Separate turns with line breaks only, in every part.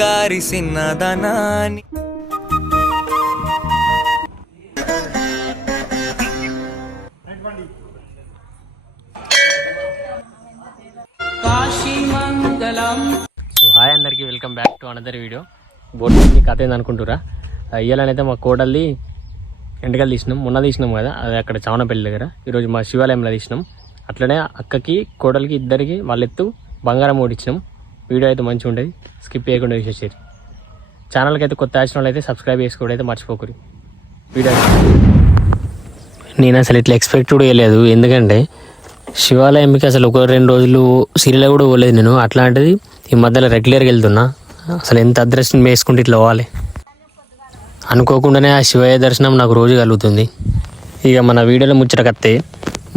గారి సిన్నదనాని
so hi అందరికీ welcome back to another video boat మీ కథ ఏంది అనుకుంటురా ఇయ్యాలనైతే మా కోడల్ది ఎండగలు తీసినాం. మొన్న తీసినాం కదా అది అక్కడ చావనపల్లి దగ్గర. ఈరోజు మా శివాలయంలో తీసినాం. అట్లనే అక్కకి కోడలికి ఇద్దరికి వాళ్ళెత్తు బంగారం ఓడిచ్చినాం. వీడియో అయితే మంచిగా ఉండేది స్కిప్ చేయకుండా చూసేసారు ఛానల్కి అయితే కొత్త వచ్చిన వాళ్ళు అయితే సబ్స్క్రైబ్ చేసుకోవడం అయితే మర్చిపోకూరి. వీడియో నేను అసలు ఇట్లా ఎక్స్పెక్ట్ కూడా చేయలేదు. ఎందుకంటే శివాలయంకి అసలు ఒక రెండు రోజులు సీరియల్ కూడా పోలేదు నేను. అట్లాంటిది ఈ మధ్యలో రెగ్యులర్గా వెళ్తున్నా. అసలు ఎంత అదృష్టం వేసుకుంటే ఇట్లా పోవాలి. అనుకోకుండానే ఆ శివయ్య దర్శనం నాకు రోజు కలుగుతుంది. ఇక మన వీడియోలో ముచ్చట కత్తే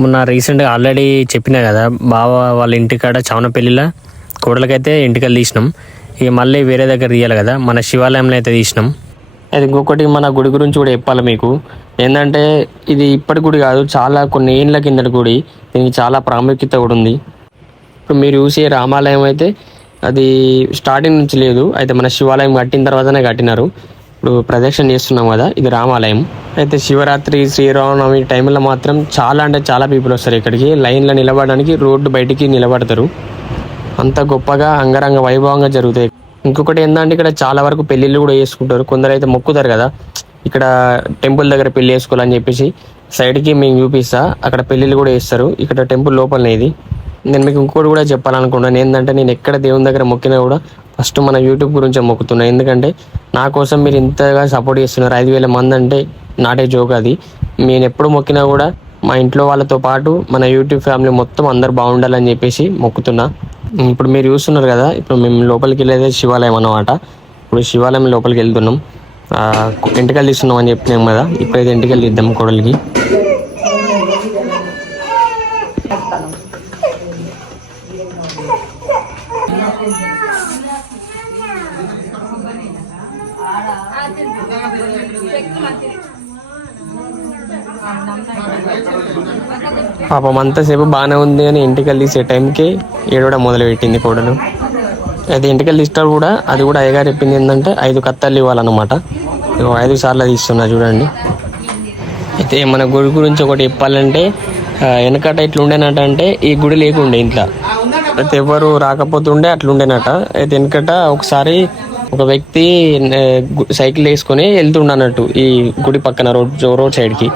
మొన్న రీసెంట్గా ఆల్రెడీ చెప్పినా కదా బావ వాళ్ళ ఇంటికాడ చవనపల్లిలో కోడలకైతే ఇంటికెళ్ళి తీసినాం. ఇక మళ్ళీ వేరే దగ్గర తీయాలి కదా మన శివాలయంలో అయితే తీసినాం. అది ఇంకొకటి మన గుడి గురించి కూడా చెప్పాలి మీకు. ఏంటంటే ఇది ఇప్పటి గుడి కాదు చాలా కొన్ని ఏళ్ళ కిందటి గుడి. దీనికి చాలా ప్రాముఖ్యత కూడా ఉంది. ఇప్పుడు మీరు చూసే రామాలయం అయితే అది స్టార్టింగ్ నుంచి లేదు. అయితే మన శివాలయం కట్టిన తర్వాతనే కట్టినారు. ఇప్పుడు ప్రదక్షిణ చేస్తున్నాం కదా ఇది రామాలయం. అయితే శివరాత్రి శ్రీరామనవమి టైంలో మాత్రం చాలా అంటే చాలా పీపుల్ వస్తారు ఇక్కడికి. లైన్లో నిలబడడానికి రోడ్డు బయటికి నిలబడతారు. అంత గొప్పగా అంగరంగ వైభవంగా జరుగుతాయి. ఇంకొకటి ఏంటంటే ఇక్కడ చాలా వరకు పెళ్ళిళ్ళు కూడా చేసుకుంటారు. కొందరు అయితే మొక్కుతారు కదా ఇక్కడ టెంపుల్ దగ్గర పెళ్ళి చేసుకోవాలని చెప్పేసి. సైడ్కి మేము చూపిస్తా అక్కడ పెళ్ళిళ్ళు కూడా చేస్తారు. ఇక్కడ టెంపుల్ లోపలనే ఇది. నేను మీకు ఇంకోటి కూడా చెప్పాలనుకున్నాను ఏంటంటే నేను ఎక్కడ దేవుని దగ్గర మొక్కినా కూడా ఫస్ట్ మన యూట్యూబ్ గురించి మొక్కుతున్నాను ఎందుకంటే నా కోసం మీరు ఇంతగా సపోర్ట్ చేస్తున్నారు. ఐదు వేల మంది అంటే నాటే జోక్ అది. నేను ఎప్పుడు మొక్కినా కూడా మా ఇంట్లో వాళ్ళతో పాటు మన యూట్యూబ్ ఫ్యామిలీ మొత్తం అందరు బాగుండాలని చెప్పేసి మొక్కుతున్నా. ఇప్పుడు మీరు చూస్తున్నారు కదా ఇప్పుడు మేము లోపలికి వెళ్ళేదే శివాలయం అన్నమాట. ఇప్పుడు శివాలయం లోపలికి వెళ్తున్నాం. ఆ, ఎంటికలు తీస్తున్నాం అని చెప్పినాం కదా ఇప్పుడైతే ఎంటికలు తీద్దాం కోడలికి. పాపం అంతసేపు బాగానే ఉంది అని ఇంటికి తీసే టైంకి ఏడవడం మొదలుపెట్టింది కోడలు. అయితే ఇంటికి తీస్తారు కూడా అది కూడా అయ్యగారు చెప్పింది ఏంటంటే ఐదు కత్తలు ఇవ్వాలన్నమాట. ఐదు సార్లు తీస్తున్నా చూడండి. అయితే మన గుడి గురించి ఒకటి చెప్పాలంటే వెనకట ఇట్లుండేనట అంటే ఈ గుడి లేకుండే ఇంట్లో. అయితే ఎవరు రాకపోతుండే అట్లుండేనట అయితే వెనకట ఒకసారి ఒక వ్యక్తి సైకిల్ వేసుకొని వెళ్తుండన్నట్టు ఈ గుడి పక్కన రోడ్ రోడ్ సైడ్కి.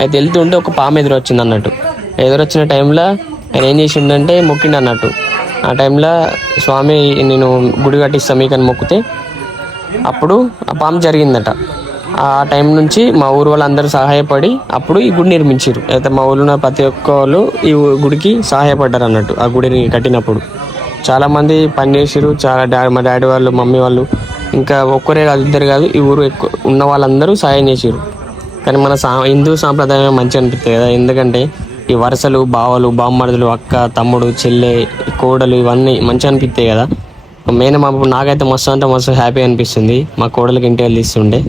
అయితే వెళ్తుంటే ఒక పాము ఎదురొచ్చింది అన్నట్టు. ఎదురొచ్చిన టైంలో ఆయన ఏం చేసిండంటే మొక్కిండు అన్నట్టు. ఆ టైంలో స్వామి నేను గుడి కట్టిస్తా మీకు అని మొక్కితే అప్పుడు ఆ పాము జరిగిందట. ఆ టైం నుంచి మా ఊరు వాళ్ళందరూ సహాయపడి అప్పుడు ఈ గుడి నిర్మించారు అయితే మా ఊళ్ళో ఉన్న ప్రతి ఒక్క వాళ్ళు ఈ గుడికి సహాయపడ్డారు అన్నట్టు ఆ గుడిని కట్టినప్పుడు. చాలామంది పని చేసారు చాలా డాడీ మా డాడీ వాళ్ళు మమ్మీ వాళ్ళు. ఇంకా ఒక్కరే కాదు ఇద్దరు కాదు ఈ ఊరు ఎక్కువ ఉన్న వాళ్ళందరూ సహాయం చేసారు కానీ మన సా హిందూ సాంప్రదాయం మంచి అనిపిస్తుంది కదా. ఎందుకంటే ఈ వరుసలు బావలు బామ్మడుదులు అక్క తమ్ముడు చెల్లె కోడలు ఇవన్నీ మంచి అనిపిస్తాయి కదా. మెయిన్ మా నాకైతే మస్తు అంటే మస్తు హ్యాపీ అనిపిస్తుంది. మా కోడలకి ఇంటికి వెళ్ళి తీస్తుండే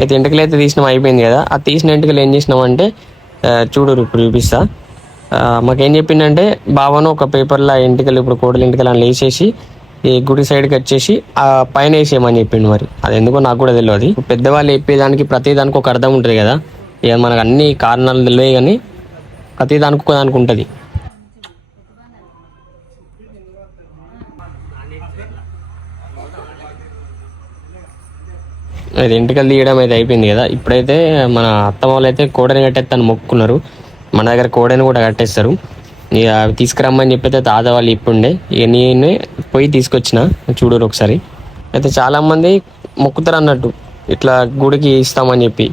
అయితే ఇంటికి అయితే తీసినాం అయిపోయింది కదా. ఆ తీసిన ఇంటికలు ఏం చేసినామంటే చూడు ఇప్పుడు చూపిస్తా. మాకేం చెప్పిందంటే బావను ఒక పేపర్లో ఇంటికలు ఇప్పుడు కోడలు ఇంటికలు అని వేసేసి ఈ గుడి సైడ్కి వచ్చేసి ఆ పైన వేసేయమని చెప్పిండు మరి. అది ఎందుకో నాకు కూడా తెలియదు పెద్దవాళ్ళు చెప్పేదానికి ప్రతి దానికి ఒక అర్థం ఉంటుంది కదా. ఇక మనకు అన్ని కారణాలు తెలియవు కానీ ప్రతి దానికి ఒక దానికి ఉంటుంది. అది ఇంటికల్ తీయడం అయితే అయిపోయింది కదా. ఇప్పుడైతే మన అత్తమ్మ వాళ్ళు అయితే కోడని కట్టేస్తాను మొక్కున్నారు మన దగ్గర కోడని కూడా కట్టేస్తారు. ఇక తీసుకురమ్మని చెప్పైతే తాత వాళ్ళు ఇప్పుండే. ఇక నేను పోయి తీసుకొచ్చిన. చూడరు ఒకసారి. అయితే చాలామంది మొక్కుతారు అన్నట్టు. ఇట్లా గుడికి ఇస్తామని చెప్పి.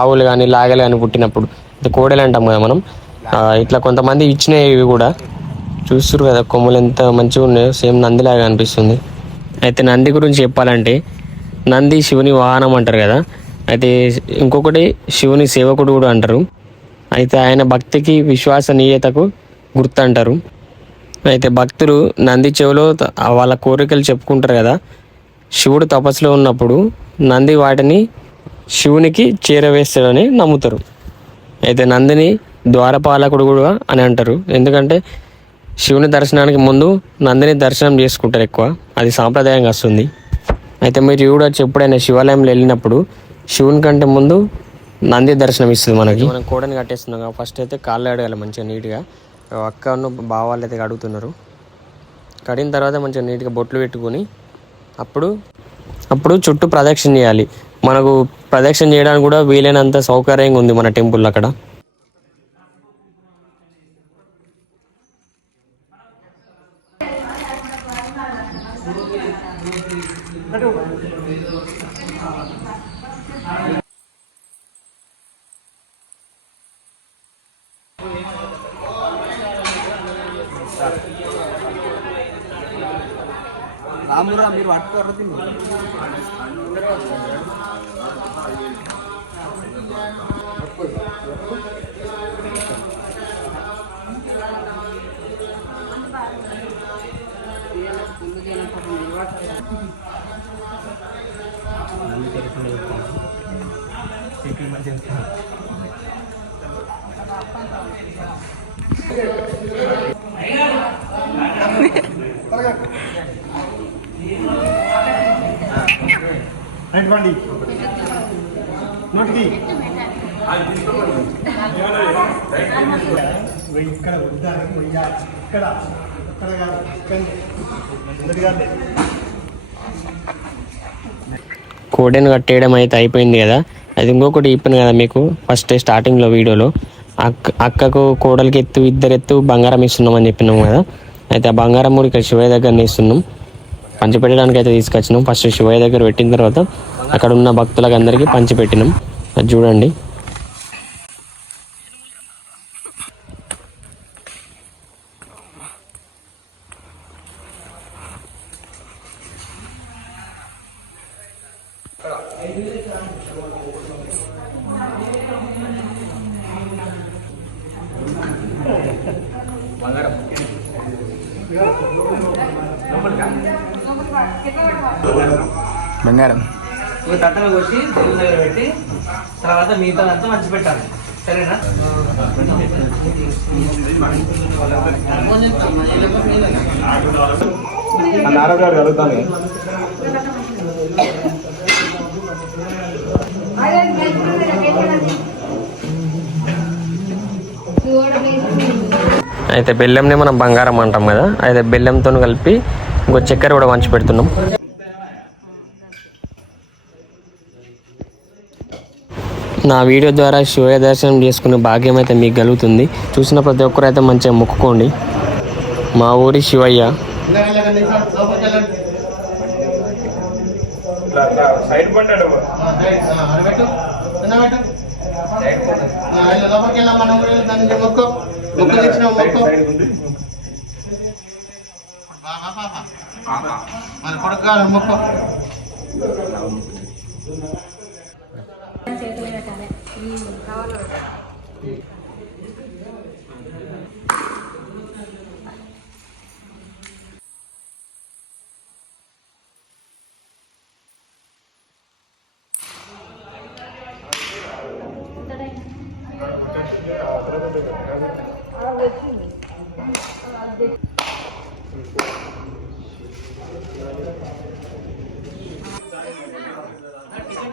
ఆవులు కానీ లాగలు కానీ పుట్టినప్పుడు. కోడలు అంటాం కదా మనం. ఇట్లా కొంతమంది ఇచ్చినవి ఇవి కూడా. చూస్తారు కదా కొమ్ములు ఎంత మంచిగా ఉన్నాయో. సేమ్ నందిలాగా అనిపిస్తుంది. అయితే నంది గురించి చెప్పాలంటే నంది శివుని వాహనం అంటారు కదా. అయితే ఇంకొకటి శివుని సేవకుడు కూడా అంటారు. అయితే ఆయన భక్తికి విశ్వాసనీయతకు గుర్తు అంటారు అయితే భక్తులు నంది చెవిలో వాళ్ళ కోరికలు చెప్పుకుంటారు కదా. శివుడు తపస్సులో ఉన్నప్పుడు నంది వాటిని శివునికి చేరవేస్తాడని నమ్ముతారు. అయితే నందిని ద్వారపాలకుడు కూడా అని అంటారు. ఎందుకంటే శివుని దర్శనానికి ముందు నందిని దర్శనం చేసుకుంటారు ఎక్కువ. అది సాంప్రదాయంగా వస్తుంది. అయితే మీరు చూడొచ్చు ఎప్పుడైనా శివాలయంలో వెళ్ళినప్పుడు శివుని కంటే ముందు నంది దర్శనం ఇస్తుంది మనకి. మనం కోడని కట్టేస్తున్నాం ఫస్ట్ అయితే కాళ్ళు అడగాలి మంచిగా నీట్గా. అక్కను బావాళ్ళు అయితే కడుగుతున్నారు. కడిగిన తర్వాత మంచిగా నీట్గా బొట్లు పెట్టుకొని అప్పుడు అప్పుడు చుట్టూ ప్రదక్షిణ చేయాలి. మనకు ప్రదక్షిణ చేయడానికి కూడా వీలైనంత సౌకర్యంగా ఉంది మన టెంపుల్ అక్కడ.
రండి నోటికి ఇక్కడ వద్దానికి వెయ్యాలి ఇక్కడ. ఇక్కడ కాదు. ఇక్కడ. కాదు.
కోడెను కట్టేయడం అయితే అయిపోయింది కదా. అది ఇంకొకటి చెప్పాను కదా మీకు ఫస్ట్ స్టార్టింగ్లో వీడియోలో. అక్క అక్కకు కోడలికి ఎత్తు ఇద్దరు ఎత్తు బంగారం ఇస్తున్నాం అని చెప్పినాం కదా. అయితే ఆ బంగారం కూడా ఇక్కడ శివయ్య దగ్గర ఇస్తున్నాం పంచిపెట్టడానికి అయితే తీసుకొచ్చినాం. ఫస్ట్ శివయ్య దగ్గర పెట్టిన తర్వాత అక్కడ ఉన్న భక్తులకు అందరికీ పంచిపెట్టినాం. అది చూడండి.
బంగారం ఒక తట్టలో కొట్టి దేవుని దగ్గర పెట్టి తర్వాత మిగతా అంతా మంచి పెట్టాలి. సరేనా?
నారాయణ గారు కలుగుతాను.
అయితే బెల్లంని మనం బంగారం అంటాం కదా అయితే బెల్లంతో కలిపి ఇంకో చక్కెర కూడా వంచి పెడుతున్నాం. నా వీడియో ద్వారా శివయ్య దర్శనం చేసుకునే భాగ్యం అయితే మీకు కలుగుతుంది. చూసిన ప్రతి ఒక్కరు అయితే మంచిగా మొక్కుకోండి. మా ఊరి శివయ్య.
లోపలికి వెళ్ళాం మన కొడుకు కావాలి మొక్కు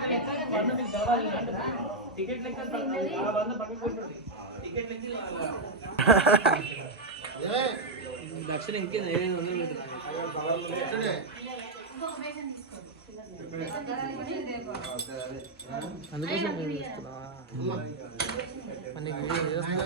పెట్టాలి కావాలి
దక్షిణ ఇంకేం అందుకోసం నేను చేస్తున్నావా అన్ని వీడియో చేస్తున్నా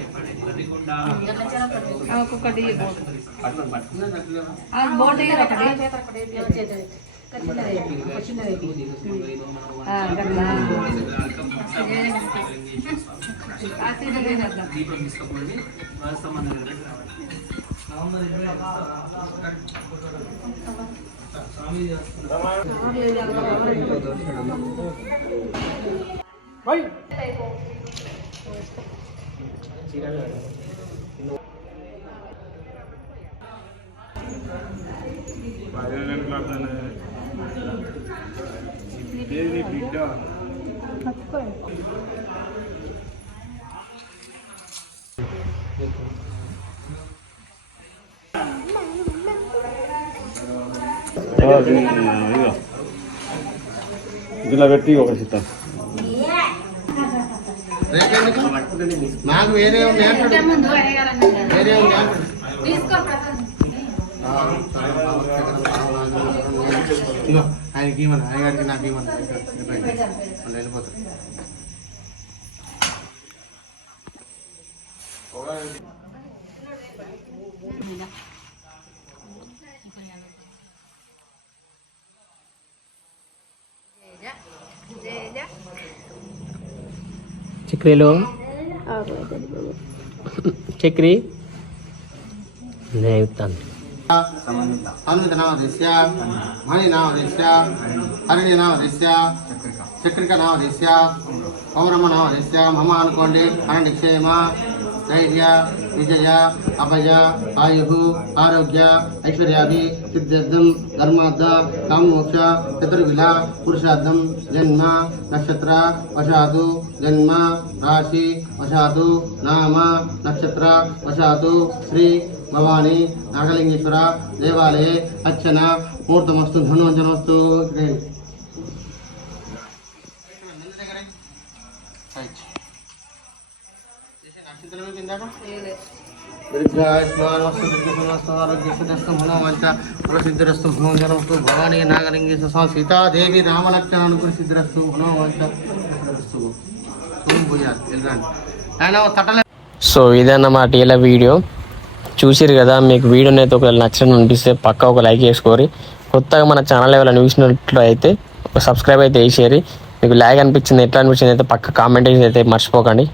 పెట్టుకోండి అందరు గుడ్డు పెట్టుకోండి
ఒక్కొక్కటి బోర్డు ఒకటి చిన్నది ఒక చిన్నది ఆ, గట్లా. ఆ సీజన్ లేదు అట్లా.
ఇందులో పెట్టి ఒక చిత్తం
రేపెందుకు? నాకు వేరే ఉంది. వేరే ఉంది ఆయనకి ఇవ్వను. ఆయనకి నాకు ఇవ్వను. మళ్ళీ
చక్రీలో? చక్రీ? నేను చెప్తాను.
హనుమతి నామదేశ్య మణి నామదేశ్య హరిణి నామదేశ్య చక్రిక నామదేశ్య పౌరమ్మ నామదేశ్య మమ అనుకోండి అనండి క్షేమ. ధైర్య విజయ అభయ ఆయు ఆరోగ్య ఐశ్వర్యాది సిద్ధార్థం ధర్మార్థ కామోక్ష చతుర్విల పురుషార్థం జన్మ నక్షత్ర వశాతు జన్మ రాశి వశాతు నామ నక్షత్ర వశాతు శ్రీ భవాని నాగలింగేశ్వర దేవాలయ అర్చన ముహూర్తమస్తు ధనువంచనమస్తు భవానీ నాగలింగేశ్వర సీతాదేవి రామలక్ష్మణ అనుకుని సిద్ధిరస్తు
సో ఇదన్నమాట ఇలా వీడియో. చూసిరు కదా మీకు వీడియో అయితే ఒకవేళ నచ్చని అనిపిస్తే పక్క ఒక లైక్ చేసుకోరి. కొత్తగా మన ఛానల్ ఎవరైనా చూసినట్లు అయితే ఒక సబ్స్క్రైబ్ అయితే వేసేరి మీకు లైక్ అనిపించింది ఎట్లా అనిపించింది అయితే పక్క కామెంట్ అయితే మర్చిపోకండి.